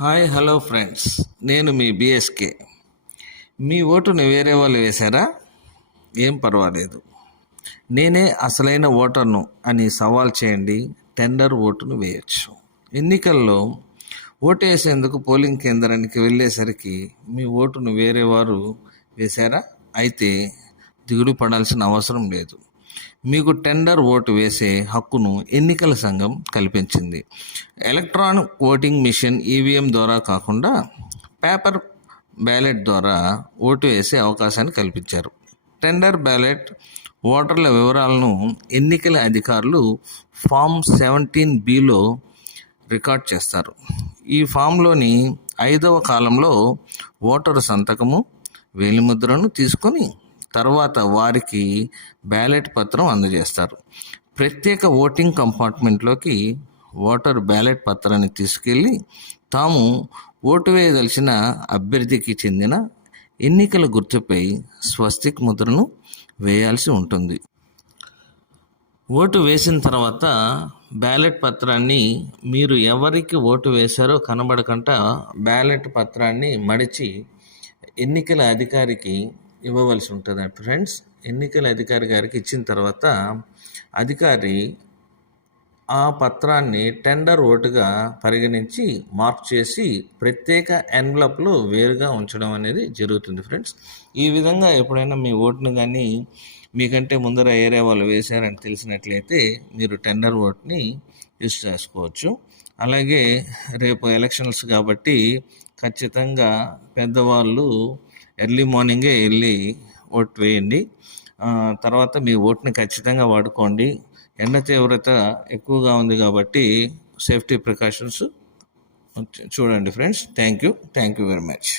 Hi hello friends, నేను మీ BSK. మీ ఓటుని వేరే వాళ్ళు వేశారా? ఏం పర్వాలేదు, నేనే అసలైన ఓటర్ను అని సవాల్ చేయండి. టెండర్ ఓటును వేయచ్చు. ఎన్నికల్లో ఓటు వేసేందుకు పోలింగ్ కేంద్రానికి వెళ్ళేసరికి మీ ఓటును వేరే వారు వేశారా? అయితే దిగులు పడాల్సిన అవసరం లేదు. మీకు టెండర్ ఓటు వేసే హక్కును ఎన్నికల సంఘం కల్పించింది. ఎలక్ట్రానిక్ ఓటింగ్ మిషన్ ఈవీఎం ద్వారా కాకుండా పేపర్ బ్యాలెట్ ద్వారా ఓటు వేసే అవకాశాన్ని కల్పించారు. టెండర్ బ్యాలెట్ ఓటర్ల వివరాలను ఎన్నికల అధికారులు ఫామ్ 17(b)లో రికార్డ్ చేస్తారు. ఈ ఫామ్లోని 5వ కాలంలో ఓటరు సంతకము, వేలిముద్రను తీసుకొని తర్వాత వారికి బ్యాలెట్ పత్రం అందజేస్తారు. ప్రత్యేక ఓటింగ్ కంపార్ట్మెంట్లోకి ఓటర్ బ్యాలెట్ పత్రాన్ని తీసుకెళ్ళి తాము ఓటు వేయదలిచిన అభ్యర్థికి చెందిన ఎన్నికల గుర్తుపై స్వస్తిక్ ముద్రను వేయాల్సి ఉంటుంది. ఓటు వేసిన తర్వాత బ్యాలెట్ పత్రాన్ని మీరు ఎవరికి ఓటు వేశారో కనబడకుండా బ్యాలెట్ పత్రాన్ని మడిచి ఎన్నికల అధికారికి ఇవ్వవలసి ఉంటుంది ఫ్రెండ్స్. ఎన్నికల అధికారి గారికి ఇచ్చిన తర్వాత అధికారి ఆ పత్రాన్ని టెండర్ ఓటుగా పరిగణించి మార్క్ చేసి ప్రత్యేక ఎన్వలప్లో వేరుగా ఉంచడం అనేది జరుగుతుంది ఫ్రెండ్స్. ఈ విధంగా ఎప్పుడైనా మీ ఓటును కానీ మీకంటే ముందర ఏరే వాళ్ళు వేశారని తెలిసినట్లయితే మీరు టెండర్ ఓట్ని యూస్ చేసుకోవచ్చు. అలాగే రేపు ఎలక్షన్స్ కాబట్టి ఖచ్చితంగా పెద్దవాళ్ళు ఎర్లీ మార్నింగే వెళ్ళి ఓటు వేయండి. తర్వాత మీ ఓటుని ఖచ్చితంగా వాడుకోండి. ఎండ తీవ్రత ఎక్కువగా ఉంది కాబట్టి సేఫ్టీ ప్రికాషన్స్ చూడండి friends. Thank you very much.